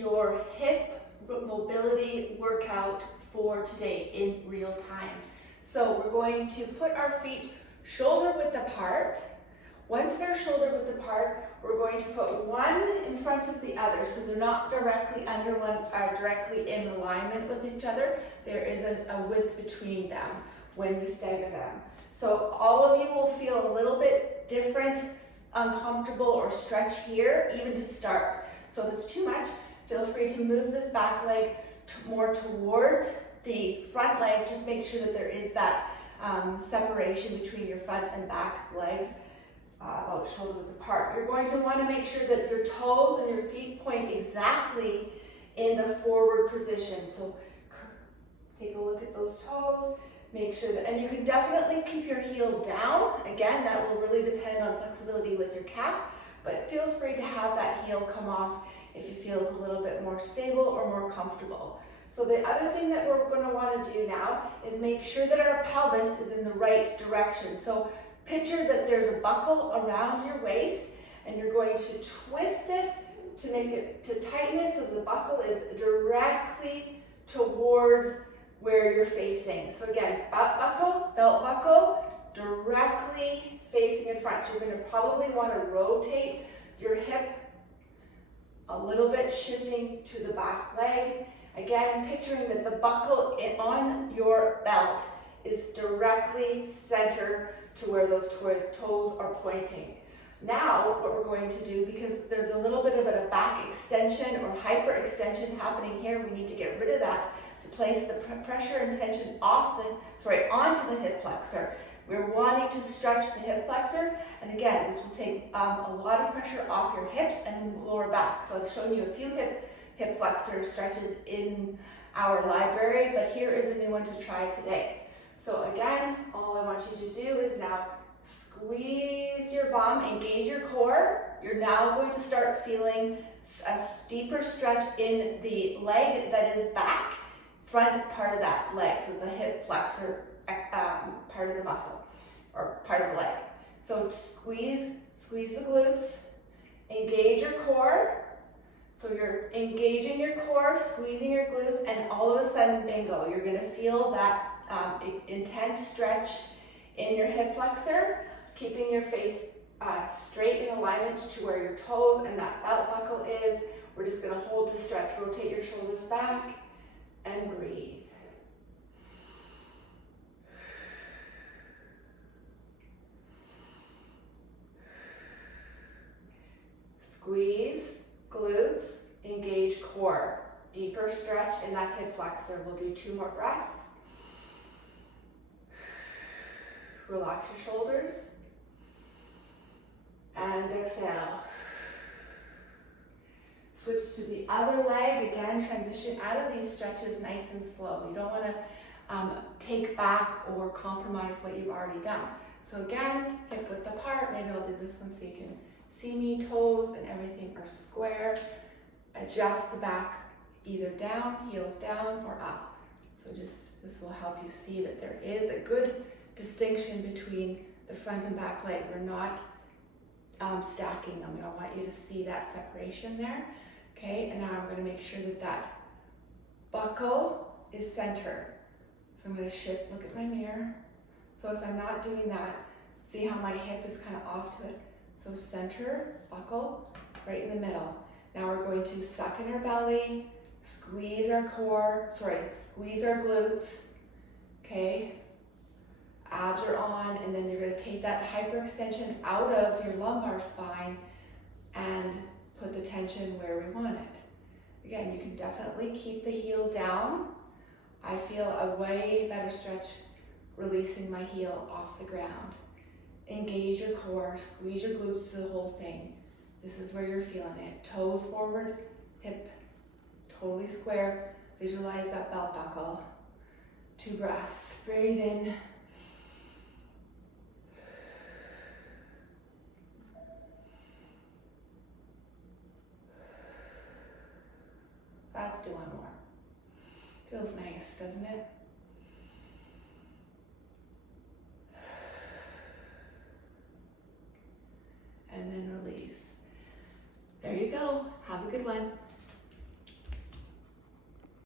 your hip mobility workout for today in real time. So we're going to put our feet shoulder width apart. Once they're shoulder width apart, we're going to put one in front of the other, so they're not directly under one, are directly in alignment with each other. There is a width between them when you stagger them. So all of you will feel a little bit different, uncomfortable, or stretch here, even to start. So if it's too much, feel free to move this back leg more towards the front leg. Just make sure that there is that separation between your front and back legs, about shoulder width apart. You're going to want to make sure that your toes and your feet point exactly in the forward position. So take a look at those toes, make sure that, and you can definitely keep your heel down. Again, that will really depend on flexibility with your calf, but feel free to have that heel come off if it feels a little bit more stable or more comfortable. So the other thing that we're going to want to do now is make sure that our pelvis is in the right direction. So picture that there's a buckle around your waist, and you're going to twist it to make it, to tighten it so the buckle is directly towards where you're facing. So again, belt buckle, directly facing in front. So you're going to probably want to rotate your hip a little bit, shifting to the back leg. Again, picturing that the buckle on your belt is directly center to where those toes are pointing. Now, what we're going to do, because there's a little bit of a back extension or hyper extension happening here, we need to get rid of that to place the pressure and tension onto the hip flexor. We're wanting to stretch the hip flexor, and again, this will take a lot of pressure off your hips and lower back. So I've shown you a few hip flexor stretches in our library, but here is a new one to try today. So again, all I want you to do is now squeeze your bum, engage your core. You're now going to start feeling a deeper stretch in the leg that is back, front part of that leg, so the hip flexor part of the muscle, or part of the leg. So squeeze the glutes, engage your core. So you're engaging your core, squeezing your glutes, and all of a sudden, bingo, you're gonna feel that intense stretch in your hip flexor, keeping your face straight in alignment to where your toes and that belt buckle is. We're just gonna hold the stretch. Rotate your shoulders back and breathe. Squeeze glutes, engage core. Deeper stretch in that hip flexor. We'll do 2 more breaths. Relax your shoulders. And exhale. Switch to the other leg. Again, transition out of these stretches nice and slow. You don't want to take back or compromise what you've already done. So again, hip width apart. Maybe I'll do this one so you can see me. Toes and everything are square. Adjust the back either down, heels down, or up. So just, this will help you see that there is a good distinction between the front and back leg. We're not stacking them. I want you to see that separation there. Okay, and now I'm going to make sure that that buckle is center. So I'm going to shift, look at my mirror. So if I'm not doing that, see how my hip is kind of off to it. So center, buckle, right in the middle. Now we're going to suck in our belly, squeeze our core, squeeze our glutes, okay? Abs are on, and then you're gonna take that hyperextension out of your lumbar spine and put the tension where we want it. Again, you can definitely keep the heel down. I feel a way better stretch releasing my heel off the ground. Engage your core, squeeze your glutes through the whole thing. This is where you're feeling it. Toes forward, hip totally square. Visualize that belt buckle. 2 breaths. Breathe in. Let's do one more. Feels nice, doesn't it? And then release. There you go. Have a good one.